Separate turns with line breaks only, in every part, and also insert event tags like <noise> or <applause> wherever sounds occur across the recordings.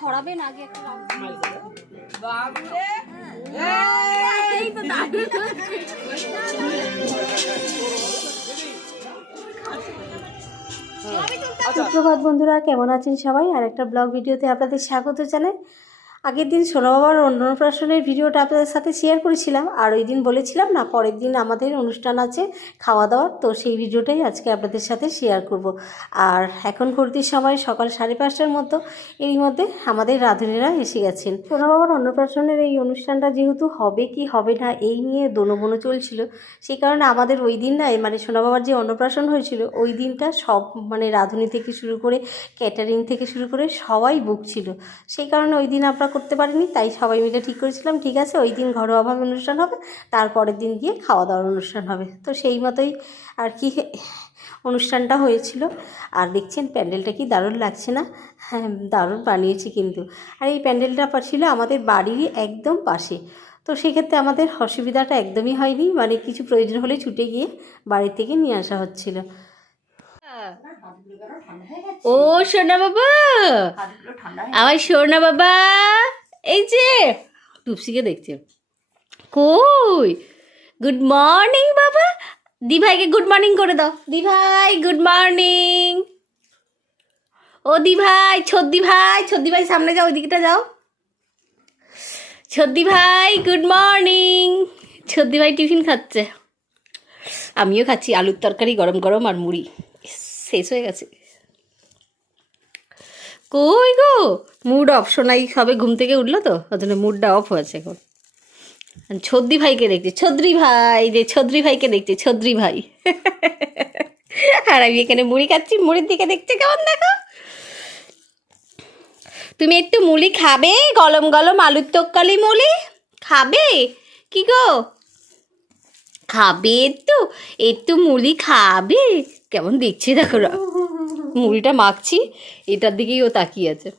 ছড়াবেন আগে একটা
সুপ্রভাত বন্ধুরা কেমন আছেন সবাই? আর একটা ব্লগ ভিডিওতে আপনাদের স্বাগত জানাই। আগের দিন সোনা বাবার অন্নপ্রাশনের ভিডিওটা আপনাদের সাথে শেয়ার করেছিলাম, আর ওই দিন বলেছিলাম না, পরের দিন আমাদের অনুষ্ঠান আছে খাওয়া দাওয়ার, তো সেই ভিডিওটাই আজকে আপনাদের সাথে শেয়ার করব। আর এখন ঘুরতির সময় সকাল সাড়ে পাঁচটার মতো, এরই মধ্যে আমাদের রাঁধুনিরা এসে গেছেন। সোনা বাবার অন্নপ্রাশনের এই অনুষ্ঠানটা যেহেতু হবে কি হবে না, এই নিয়ে দোনো চলছিল সেই কারণে আমাদের ওই দিন না মানে সোনা বাবার যে অন্নপ্রাশন হয়েছিল, ওই দিনটা সব মানে রাঁধুনি থেকে শুরু করে ক্যাটারিং থেকে শুরু করে সবাই বুক ছিল। সেই কারণে ওই দিন আমরা করতে পারিনি, তাই সবাই মিলে ঠিক করেছিলাম, ঠিক আছে, ওই দিন ঘরোয়াভাবে অনুষ্ঠান হবে, তারপরের দিন গিয়ে খাওয়া দাওয়ার অনুষ্ঠান হবে। তো সেই মতোই আর কি অনুষ্ঠানটা হয়েছিল। আর দেখছেন প্যান্ডেলটা কি দারুণ লাগছে না? হ্যাঁ দারুণ বানিয়েছি কিন্তু। আর এই প্যান্ডেলটা ছিল আমাদের বাড়িরই একদম পাশে। তো সেক্ষেত্রে আমাদের অসুবিধাটা একদমই হয়নি মানে কিছু প্রয়োজন হলে ছুটে গিয়ে বাড়ি থেকে নিয়ে আসা হচ্ছিল।
ও সোনা বাবা! আমার সোনা বাবা! এই যে টুপসিকে দেখছে। কই? গুড মর্নিং বাবা! দি ভাইকে গুড মর্নিং করে দাও। দি ভাই গুড মর্নিং ও দি ভাই ছদ্দি ভাই ছদ্দি ভাই সামনে যাও ওইদিকটা যাও। ছদ্দি ভাই গুড মর্নিং ছদ্দি ভাই টিফিন খাচ্ছে। আমিও খাচ্ছি আলুর তরকারি গরম গরম আর মুড়ি। শেষ হয়ে গেছে। কই গো? মুড অফ শোনাই সবে ঘুম থেকে উঠল তো ওই জন্য মুডটা অফ হয়েছে এখন। ছদ্রি ভাইকে দেখছি, ছদ্রি ভাই যে ছদ্রি ভাইকে দেখছি, ছদ্রি ভাই। আর আমি এখানে মুড়ি খাচ্ছি, মুড়ির দিকে দেখছে কেমন দেখো? তুমি একটু মুড়ি খাবে? গলম গলম আলুর তক্কালি মুড়ি খাবে? কি গো? খাবে একটু একটু মুড়ি খাবে? কেমন দেখছি দেখো মুড়িটা মাখছি এটার দিকেই ও তাকিয়ে আছে।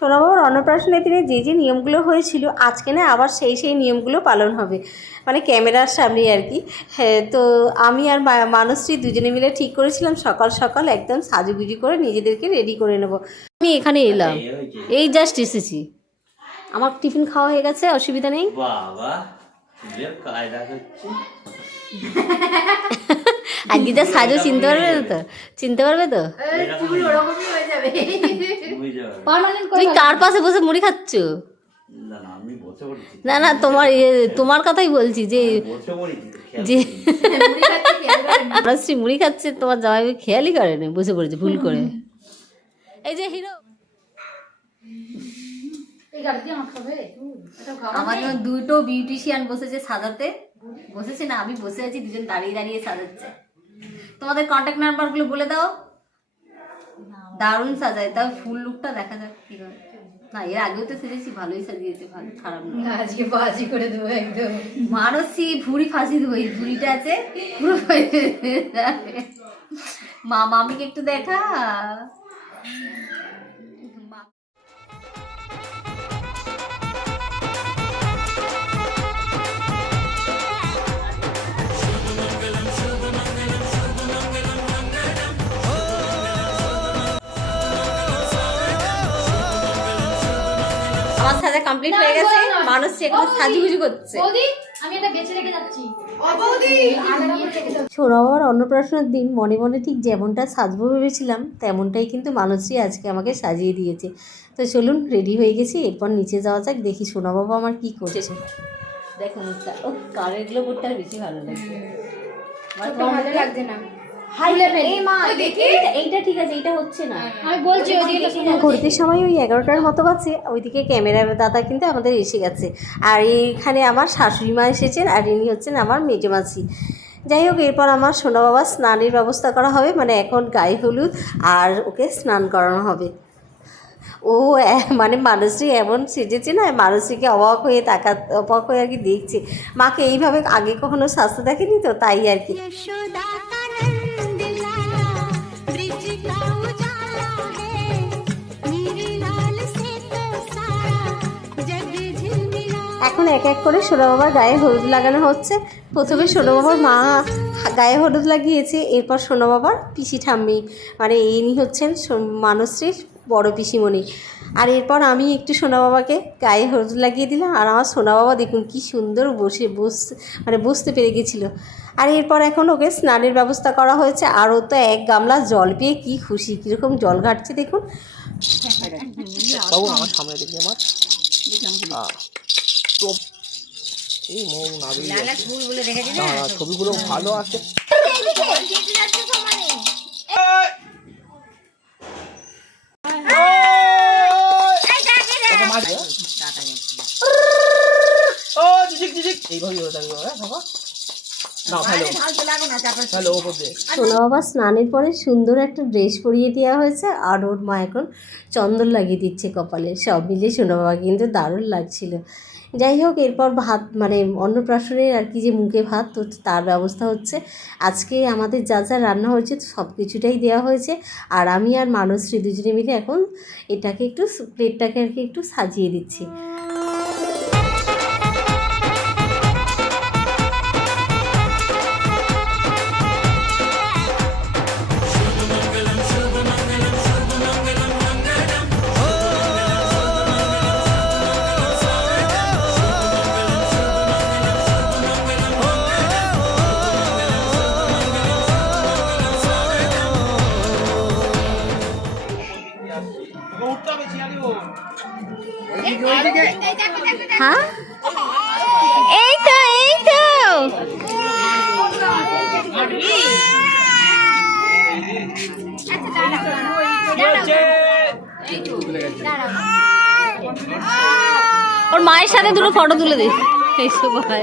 সোনাবাবুর অন্নপ্রাশনের দিনে যে যে নিয়মগুলো হয়েছিল আজকে না আবার সেই সেই নিয়মগুলো পালন হবে। মানে ক্যামেরার সামনে আর কি। হ্যাঁ তো আমি আর মা- মানসশ্রী দুজনে মিলে ঠিক করেছিলাম সকাল সকাল একদম সাজুগুজু করে নিজেদেরকে রেডি করে নেব।
আমি এখানে এলাম। এই জাস্ট এসেছি। আমার টিফিন খাওয়া হয়ে গেছে অসুবিধা নেই।
বাবা <laughs>
আজকে যা সাজো চিনতে পারবে তো? চিনতে পারবে তো? তুই কার পাশে বসে মুড়ি খাচ্ছ?
না না আমি বসে পড়েছি
না না তোমার এ- তোমার কথাই বলছি যে যে। মানসশ্রী মুড়ি খাচ্ছে তোমার জামাই খেয়ালই করেনি বসে পড়েছে ভুল করে। এই যে হিরো। আমার জন্য দুটো বিউটিশিয়ান বসেছে সাজাতে। বসেছে না আমি বসে আছি দুজন দাঁড়িয়ে দাঁড়িয়ে সাজাচ্ছে। তোমাদের কন্ট্যাক্ট নাম্বারগুলো বলে দাও। দারুণ সাজায় তাও ফুল লুকটা দেখা যাক কি হয় না এর আগেও তো সেজেছি ভালোই সাজিয়েছে ভালো খারাপ না
আজকে বাজি করে দেবো একদম।
মানসি ভুড়ি ফাঁসি দেবো এই ভুড়িটা আছে পুরো মা মামিকে একটু দেখা। সাজা কমপ্লিট হয়ে গেছে। মানুষ এখানে সাজুগুজু করছে।
বৌদি আমি এটা বেঁচে রেখে যাচ্ছি।
সোনাবাবার অন্নপ্রাশনের দিন মনে মনে ঠিক যেমনটা সাজবো ভেবেছিলাম তেমনটাই কিন্তু মানসী আজকে আমাকে সাজিয়ে দিয়েছে। তো চলুন রেডি হয়ে গেছি। এরপর নিচে যাওয়া যাক দেখি সোনাবাবা আমার কি করছে। দেখো মুখটা। ও কারের এগুলো বেশি ভালো লাগছে। আমার তোমার
ভালো লাগছে না।
এইটা- ঠিক আছে এইটা হচ্ছে না।
আমি বলছি ওদিকে
ঘুরতে সময় ওই এগারোটার মতো বাজে ওইদিকে ক্যামেরা দাদা কিন্তু আমাদের এসে গেছে। আর এইখানে আমার শাশুড়ি মা এসেছেন আর ইনি হচ্ছেন আমার মেজো মাসি। যাই হোক এরপর আমার সোনা বাবা স্নানের ব্যবস্থা করা হবে মানে এখন গায়ে হলুদ আর ওকে স্নান করানো হবে। ও মানে মানুষই এমন সেজেছে না মানুষকে অবাক হয়ে তাকা অবাক হয়ে আর কি দেখছে। মাকে এইভাবে আগে কখনো স্বাস্থ্য দেখেনি তো? তাই আর কি। এখন এক এক করে সোনা বাবার গায়ে হলুদ লাগানো হচ্ছে। প্রথমে সোনা বাবার মা গায়ে হলুদ লাগিয়েছে এরপর সোনা বাবার পিসি ঠাম্মি। মানে ইনি হচ্ছেন সো- মানশ্রীর বড় পিসিমণি। আর এরপর আমি একটু সোনা বাবাকে গায়ে হলুদ লাগিয়ে দিলাম আর আমার সোনা বাবা দেখুন কি সুন্দর বসে বস মানে বসতে পেরে গেছিল। আর এরপর এখন ওকে স্নানের ব্যবস্থা করা হয়েছে আর ও তো এক গামলা জল পেয়ে কি খুশি কীরকম জল ঘাটছে দেখুন।
বাবু আমার সামনে দেখি আমার আহ, এই মৌ নাবি না? না, ছবিগুলো ভালো আছে। এইভাবেই হয়ে হ্যাঁ ভালো।
সোনা বাবা স্নানের পরে সুন্দর একটা ড্রেস পরিয়ে দেওয়া হয়েছে আর ওর মা এখন চন্দন লাগিয়ে দিচ্ছে কপালে, সব মিলিয়ে সোনা বাবা কিন্তু দারুণ লাগছিল। যাই হোক, এরপর ভাত মানে অন্নপ্রাশনের আর কি যে মুখে ভাত, তো তার ব্যবস্থা হচ্ছে। আজকে আমাদের যা যা রান্না হয়েছে তো সব কিছুটাই দেওয়া হয়েছে। আর আমি আর মানসশ্রী দুজনে মিলে এখন এটাকে একটু, প্লেটটাকে আর কি একটু সাজিয়ে দিচ্ছি। হ্যাঁ? এই তো এই তো
ওর মায়ের সাথে দুটো ফটো তুলে দিই এই সবাই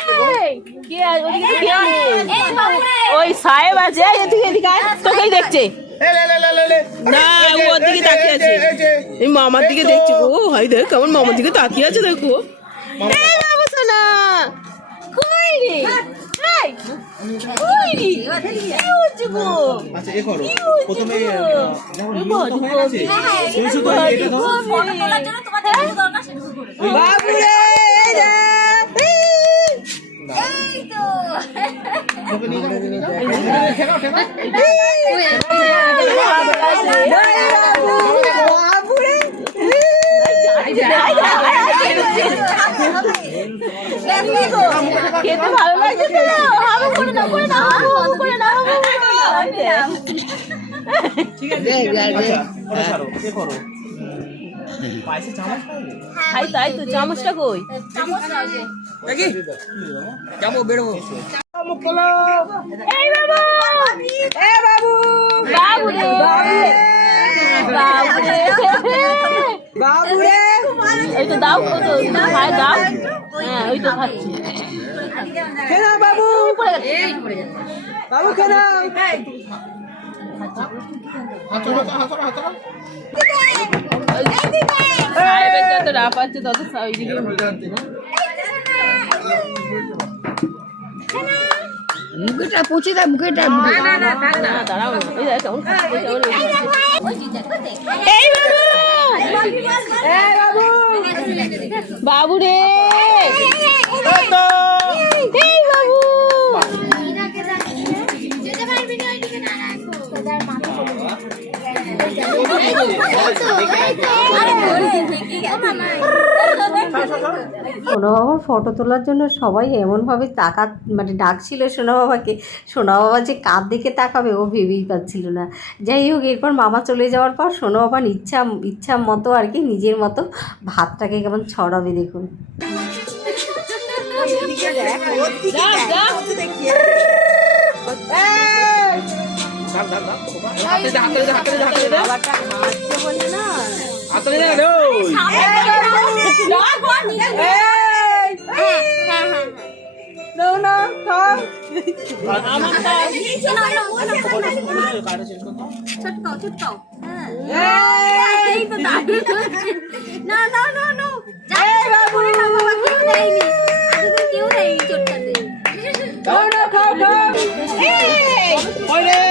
ওই সাহেব আছে এদিকে এদিকে তোকেই দেখছে না ওর দিকে তাকিয়ে আছে এই মামার দিকে দেখছে ও হাই দেখ কেমন মামার দিকে তাকিয়ে আছে দেখো এই বাবু সোনা কই রে হাই কই রে কি হচ্ছে গো
আচ্ছা এ করো প্রথমে
বাবু রে বাবু রে খেতে ভালো লাগছে তো হাবু করে নাও করে নাও হাবু করে নাও
আচ্ছা ওটা ছাড়ো এ করো পায়েসে চামচ পাবে
তাই তো চামচটা কই? এই বাবু! এ বাবু! বাবু রে! বাবু রে! বাবু রে! এই তো দাও ও তো খাই দাও। হ্যাঁ ওই তো খাচ্ছি। খেলা বাবু। বাবু খেলা সাহেবের যত রাপ আছে তত ওইদিকে মুখেটা পচে দেয় মুখেটা দাঁড়াও বাবু রে
সোনা বাবার ফটো তোলার জন্য সবাই এমনভাবে তাকা মানে ডাকছিল সোনা বাবাকে সোনা বাবা যে কার দিকে তাকাবে ও ভেবেই পাচ্ছিল না। যাই হোক এরপর মামা চলে যাওয়ার পর সোনা বাবার ইচ্ছা ইচ্ছা মতো আর কি নিজের মতো ভাতটাকে কেমন ছড়াবে দেখুন।
ডাক, হাতে দে, হাতে দে, হাতে দে, হাতে দে। হাতে দে, রে, ওই। কার্ডটা চেঞ্জ কর তো। ওই রে।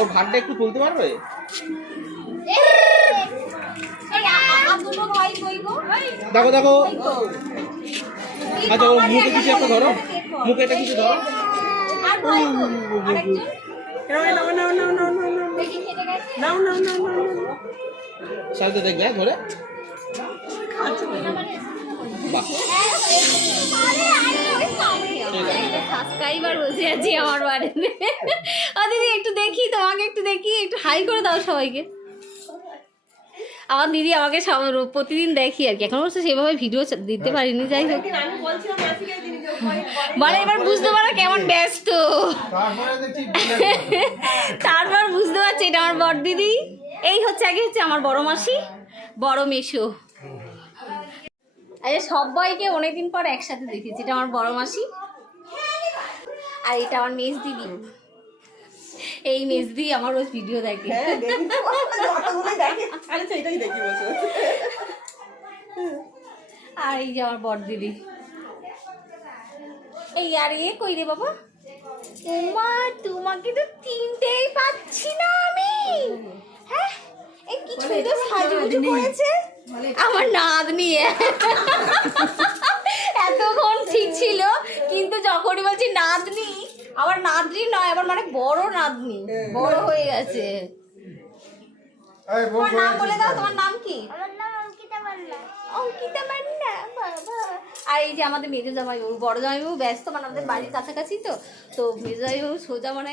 ওর ভাতটা একটু তুলতে পারবে দেখো দেখো আচ্ছা ও মুখে কিছু একটা ধরো মুখে এটা কিছু ধরো সাথে দেখবে ধরে। বাহ।
সাবস্ক্রাইবার বসে আছি আমার বাড়িতে। দিদি একটু দেখি তোমাকে একটু দেখি একটু হাই করে দাও সবাইকে। আমার দিদি আমাকে প্রতিদিন দেখি আর কি। এখন অবশ্য সেভাবে ভিডিও দিতে পারিনি যাই হোক। মানে এবার বুঝতে পারো কেমন ব্যস্ত। তারপর বুঝতে পারছি এটা আমার বড় দিদি। এই হচ্ছে আগে হচ্ছে আমার বড় মাসি বড় মেশো। আরে সবাইকে অনেকদিন পর একসাথে দেখেছি। এটা আমার বড় মাসি। আর এটা আমার মেজ দিদি। এই মেজ দিদি আমার রোজ ভিডিও দেখে। আর এই যে আমার বড় দিদি এই আর এ কই রে বাবা? উমা তোমাকে তো তিনটেই পাচ্ছি না আমি। হ্যাঁ এই কি সুন্দর সাজুগুজু করেছে। আমার নাদ নিয়ে এতক্ষণ ঠিক ছিল কিন্তু যখনই বলছি নাতনি আমার নাতনি নয় আমার মানে বড় নাতনি। বড় হয়ে গেছে। তোমার নাম বলে দাও তোমার নাম কি? অঙ্কিতা মান্না। বাবা। আর এই যে আমাদের মেজো জামাইবাবু বড় জামাইবাবু ব্যস্ত মানে আমাদের বাড়ির কাছাকাছি তো। তো মেজো জামাইবাবু সোজা মানে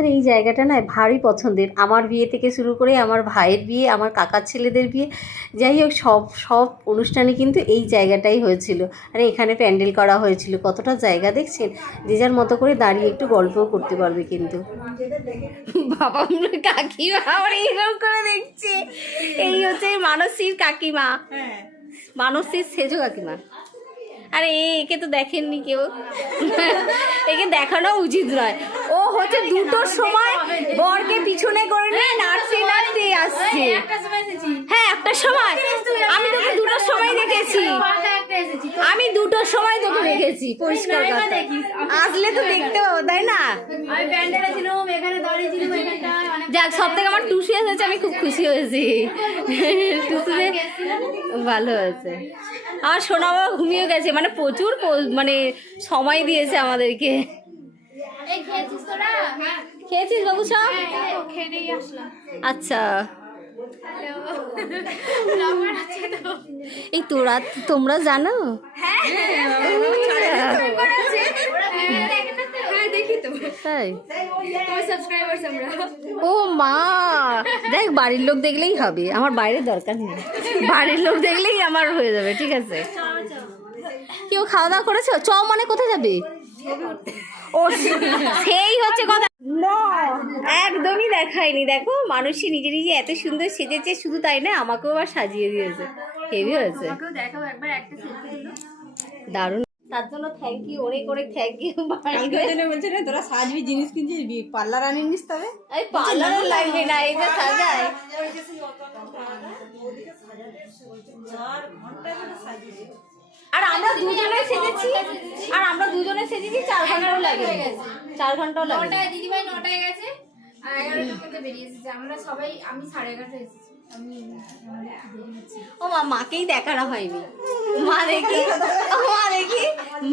আমাদের এই জায়গাটা না ভারী পছন্দের। আমার বিয়ে থেকে শুরু করে আমার ভাইয়ের বিয়ে আমার কাকার ছেলেদের বিয়ে যাই হোক সব সব অনুষ্ঠানে কিন্তু এই জায়গাটাই হয়েছিল। আর এখানে প্যান্ডেল করা হয়েছিল কতটা জায়গা দেখছেন? যে যার মতো করে দাঁড়িয়ে একটু গল্পও করতে পারবে কিন্তু।
বাবা হয় কাকিমা আমার এইরকম করে দেখছে। এই হচ্ছে মানসীর কাকিমা। মানসীর সেজো কাকিমা। আরে একে তো দেখেননি কেউ। একে দেখানো উচিত নয়। ও হচ্ছে দুটোর সময় বরকে পিছনে করে নিয়ে নাচতে নাচতে আসছে। হ্যাঁ একটা সময়। আমি তোকে দুটোর সময় দেখেছি। আমি দুটোর সময় তোকে দেখেছি পরিষ্কার আসলে তো দেখতে পাবো তাই না? যাক সব থেকে আমার টুসি এসেছে আমি খুব খুশি হয়েছি। <laughs> টুসিতে ভালো হয়েছে। আমার সোনা বাবা ঘুমিয়ে গেছে মানে প্রচুর মানে সময় দিয়েছে আমাদেরকে।
খেয়েছিস
বাবু সব? আচ্ছা। এই তোরা তোমরা জানো? ও মা, দেখ বাড়ির লোক দেখলেই হবে, আমার বাইরের দরকার নেই। বাড়ির লোক দেখলেই আমার হয়ে যাবে, ঠিক আছে? কেউ খাওয়া দাওয়া করেছ? চ মানে কোথায় যাবে? ও সেই হচ্ছে কথা। একদমই দেখায়নি। দেখো মানুষই নিজে নিজে এত সুন্দর সেজেছে শুধু তাই না আমাকেও আবার সাজিয়ে দিয়েছে। হেভি হয়েছে। দারুণ। তার জন্য থ্যাংক ইউ অনেক অনেক থ্যাংক ইউ
বলছে না তোরা সাজবি জিনিস কিনছিস পার্লার আনিস নিস তবে?
এই পার্লারও লাগবে না এটা সাজায় আর আমরা দুজনে সেজেছি আর আমরা দুজনে সেজেছি চার ঘন্টাও লাগে চার ঘন্টাও লাগে
নটায় দিদিভাই নটায় গেছে আর এগারোটার মধ্যে বেরিয়ে এসেছে। আমরা সবাই আমি সাড়ে এগারোটায় এসেছি। আমি আমাদের দেরি হচ্ছে
ও মা মাকেই দেখানো হয়নি। মা দেখি ও মা দেখি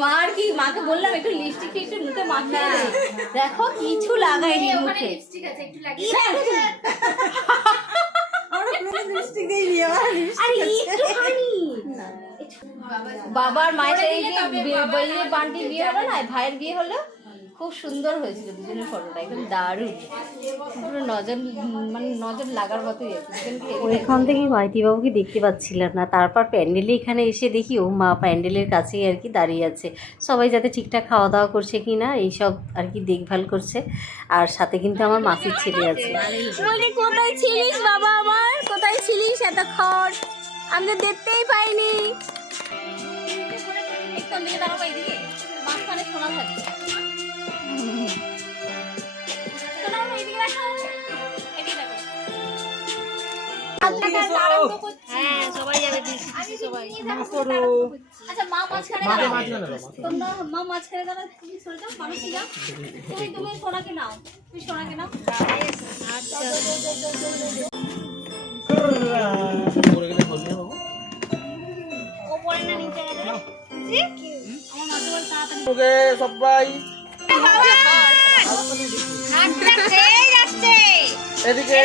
মার কি মাকে বললাম একটু লিপস্টিক একটু মুখে মাখিয়ে দেখো কিছু লাগাইনি মুখে।
লিপস্টিক আছে একটু লাগিয়ে
আর একটুখানি। বাবার মায়ের সাথে যে বিয়ে- বিয়ে বিয়ে হলো না? ভাইয়ের বিয়ে হলো? খুব সুন্দর হয়েছিল দুজনের ফটোটা একদম দারুণ। পুরো নজর মানে নজর লাগার মতোই
ওইখান থেকে মাইতিবাবুকে দেখতে পাচ্ছিলাম না। তারপর প্যান্ডেলে এখানে এসে দেখি ও মা প্যান্ডেলের কাছেই আর কি দাঁড়িয়ে আছে। সবাই যাতে ঠিকঠাক খাওয়া দাওয়া করছে কি না এইসব আর কি দেখভাল করছে। আর সাথে কিন্তু আমার মাসির ছেলে আছে।
কোথায় ছিলিস বাবা আমার? কোথায় ছিলিস? এত এতক্ষণ আমি তো দেখতেই পাইনি। একটু দিকে দাঁড়াবো এইদিকে মাঝখানে শোনা থাকবে দেখো হ্যাঁ সবাই যাবে আচ্ছা মা মাঝখানে তোমরা মা মাঝখানে দাঁড়াও তুমি সরে যাও মানুষই যাও। তুমি তুমি সোনাকে নাও তুমি সোনাকে নাও। ওপরে না নিচে গেলে
সবাই এদিকে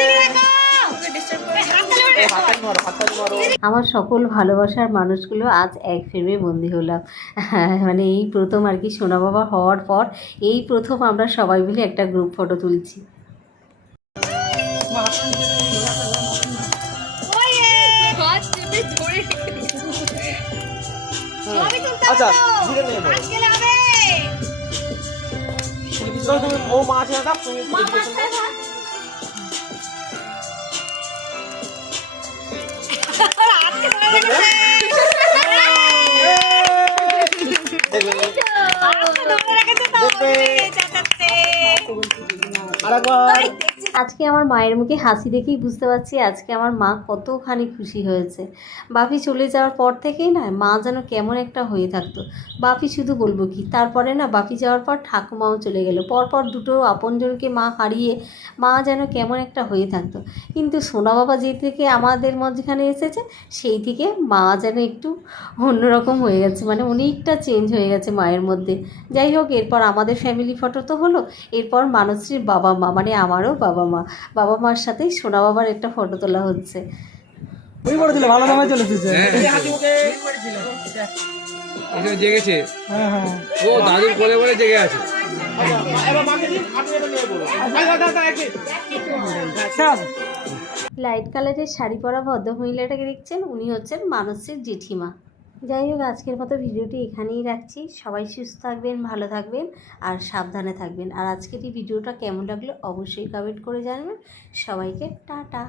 আমার সকল ভালোবাসার মানুষগুলো আজ এক ফ্রেমে বন্দি হলাম। <laughs> মানে এই প্রথম আর কি সোনা বাবা হওয়ার পর এই প্রথম আমরা সবাই মিলে একটা গ্রুপ ফটো তুলছি।
আচ্ছা ও মা আছে না তুমি আরেকবার
আজকে আমার মায়ের মুখে হাসি দেখেই বুঝতে পারছি, আজকে আমার মা কতখানি খুশি হয়েছে। বাপি চলে যাওয়ার পর থেকেই না মা যেন কেমন একটা হয়ে থাকতো। বাপি শুধু বলব কি, তারপরে না বাপি যাওয়ার পর ঠাকুমাও চলে গেল। পরপর দুটো আপনজনকে মা হারিয়ে মা যেন কেমন একটা হয়ে থাকতো। কিন্তু সোনা বাবা যে থেকে আমাদের মধ্যখানে এসেছে, সেই থেকে মা যেন একটু অন্যরকম হয়ে গেছে। মানে অনেকটা চেঞ্জ হয়ে গেছে মায়ের মধ্যে। যাই হোক, এরপর আমাদের ফ্যামিলি ফটো তো হলো। এরপর মানসীর বাবা মা মানে আমারও বাবা মা। বাবা মার সাথেই সোনা বাবার একটা ফটো তোলা হচ্ছে।
ওই দিলে ভালো দামে চলে এসেছে।
এখানে জেগেছে
হ্যাঁ হ্যাঁ।
ও দাদুর কোলে বলে জেগে আছে।
লাইট কালারের শাড়ি পরা ভদ্রমহিলাটাকে দেখছেন? উনি হচ্ছেন মানসের জেঠিমা। যাই হোক আজকের মতো ভিডিওটি এখানেই রাখছি। সবাই সুস্থ থাকবেন ভালো থাকবেন আর সাবধানে থাকবেন। আর আজকের এই ভিডিওটা কেমন লাগল অবশ্যই কমেন্ট করে জানাবেন। সবাইকে টাটা।